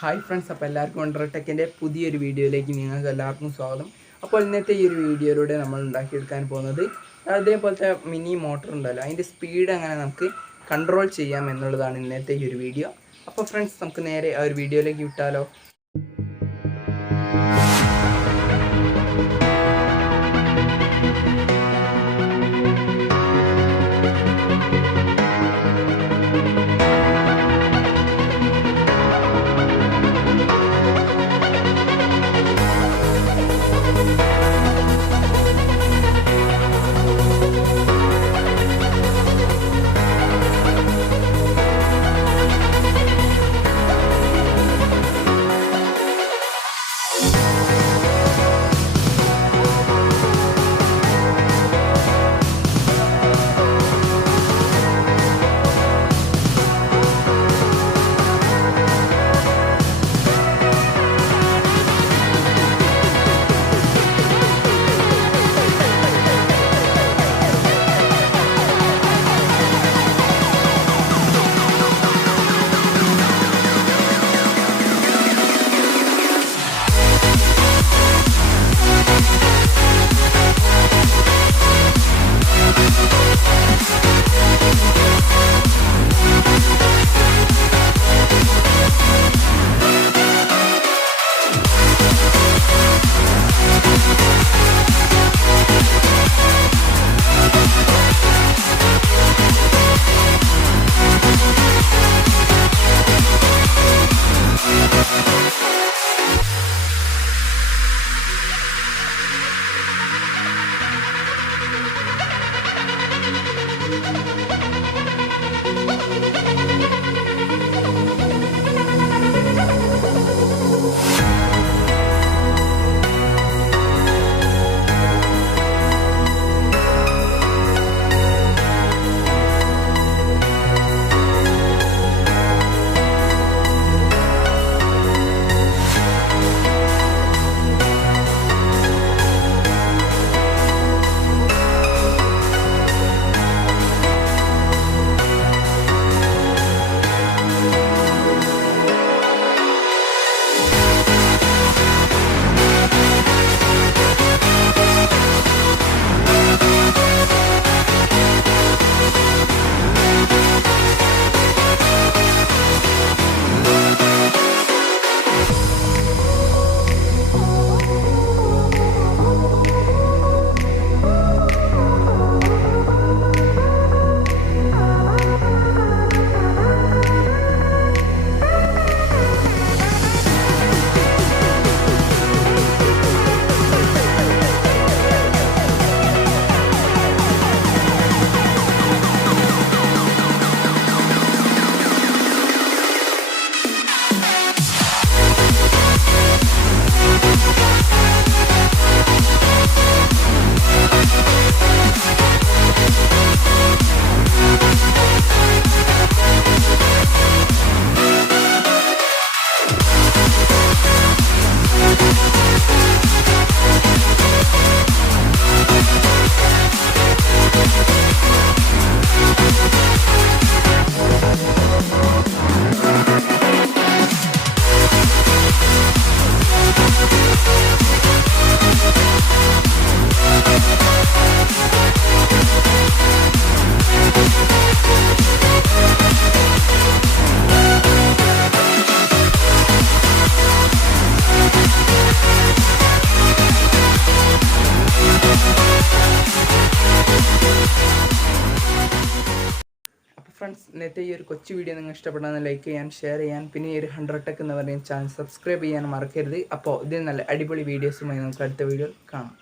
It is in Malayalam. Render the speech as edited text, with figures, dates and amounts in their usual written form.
ഹായ് ഫ്രണ്ട്സ്, അപ്പോൾ എല്ലാവർക്കും വണ്ടർ ടെക്കിൻ്റെ പുതിയൊരു വീഡിയോയിലേക്ക് നിങ്ങൾക്ക് എല്ലാവർക്കും സ്വാഗതം. അപ്പോൾ ഇന്നത്തെ ഈ ഒരു വീഡിയോയിലൂടെ നമ്മൾ ഉണ്ടാക്കിയെടുക്കാൻ പോകുന്നത് അതേപോലത്തെ മിനി മോട്ടർ ഉണ്ടല്ലോ, അതിൻ്റെ സ്പീഡ് എങ്ങനെ നമുക്ക് കൺട്രോൾ ചെയ്യാം എന്നുള്ളതാണ് ഇന്നത്തെ ഈ ഒരു വീഡിയോ. അപ്പോൾ ഫ്രണ്ട്സ്, നമുക്ക് നേരെ ആ ഒരു വീഡിയോയിലേക്ക് വിട്ടാലോ. ഫ്രണ്ട്സ്, ഇന്നത്തെ ഈ ഒരു കൊച്ചു വീഡിയോ നിങ്ങൾ ഇഷ്ടപ്പെട്ടാൽ ലൈക്ക് ചെയ്യാൻ, ഷെയർ ചെയ്യാൻ, പിന്നെ ഈ ഒരു 100 ടെക് എന്ന് പറയുന്ന ചാനൽ സബ്സ്ക്രൈബ് ചെയ്യാൻ മറക്കരുത്. അപ്പോൾ ഇതിൽ നല്ല അടിപൊളി വീഡിയോസുമായി നമുക്ക് അടുത്ത വീഡിയോയിൽ കാണാം.